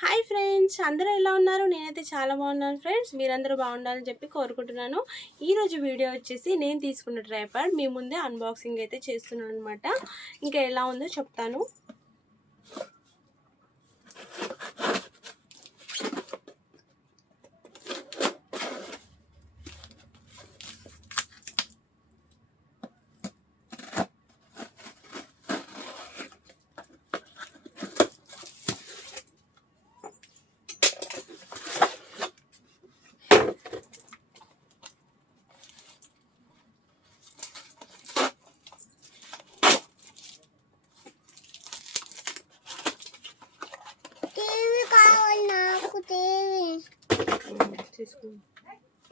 Hi friends, అందరూ ఎలా ఉన్నారు? నేనైతే చాలా బాగున్నాను ఫ్రెండ్స్. మీరందరూ బాగుండాలని చెప్పి కోరుకుంటున్నాను. ఈరోజు వీడియో వచ్చేసి నేను తీసుకున్న ట్రైపాడ్ మీ ముందే అన్బాక్సింగ్ అయితే చేస్తున్నాను అనమాట. ఇంకా ఎలా ఉందో చెప్తాను.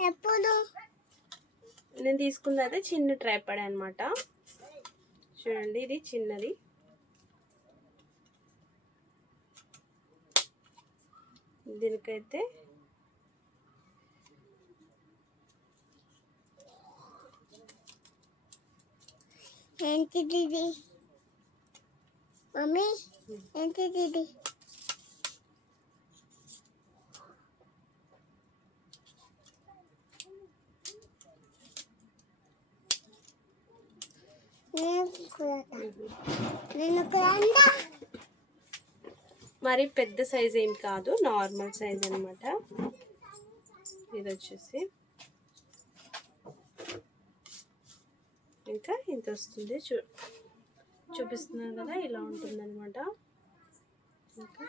ఎప్పుడు నేను తీసుకున్నది అయితే చిన్న ట్రైపాడ్ అనమాట. చూడండి, ఇది చిన్నది. దీనికైతే ఏంటిది మమ్మీ? ఏంటిది? మరి పెద్ద సైజ్ ఏం కాదు, నార్మల్ సైజ్ అనమాట. ఇది వచ్చేసి ఇంకా ఇంత వస్తుంది. చూపిస్తున్నాను కదా, ఇలా ఉంటుంది అనమాట. ఇంకా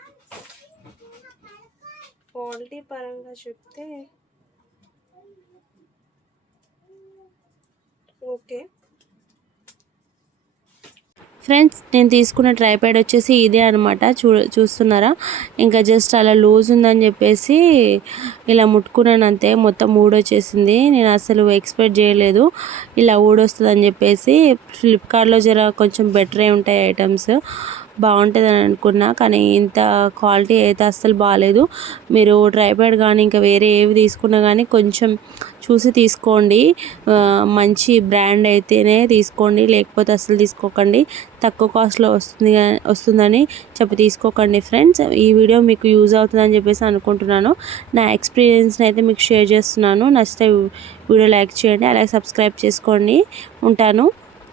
క్వాలిటీ పరంగా చెప్తే ఓకే ఫ్రెండ్స్. నేను తీసుకున్న ట్రైపాడ్ వచ్చేసి ఇదే అనమాట. చూస్తున్నారా, ఇంకా జస్ట్ అలా లూజ్ ఉందని చెప్పేసి ఇలా ముట్టుకున్నాను అంతే. మొత్తం ఊడొచ్చేసింది. నేను అసలు ఎక్స్పెక్ట్ చేయలేదు ఇలా ఊడొస్తుంది అని చెప్పేసి. ఫ్లిప్కార్ట్లో కొంచెం బెటరే ఉంటాయి ఐటమ్స్, బాగుంటుంది అని అనుకున్నా, కానీ ఇంత క్వాలిటీ అయితే అస్సలు బాగాలేదు. మీరు ట్రైపాడ్ కానీ ఇంకా వేరే ఏవి తీసుకున్నా కానీ కొంచెం చూసి తీసుకోండి. మంచి బ్రాండ్ అయితేనే తీసుకోండి, లేకపోతే అస్సలు తీసుకోకండి. తక్కువ కాస్ట్లో వస్తుందని చెప్పి తీసుకోకండి ఫ్రెండ్స్. ఈ వీడియో మీకు యూజ్ అవుతుందని చెప్పేసి అనుకుంటున్నాను. నా ఎక్స్పీరియన్స్ని అయితే మీకు షేర్ చేస్తున్నాను. నచ్చితే వీడియో లైక్ చేయండి, అలాగే సబ్స్క్రైబ్ చేసుకోండి. ఉంటాను.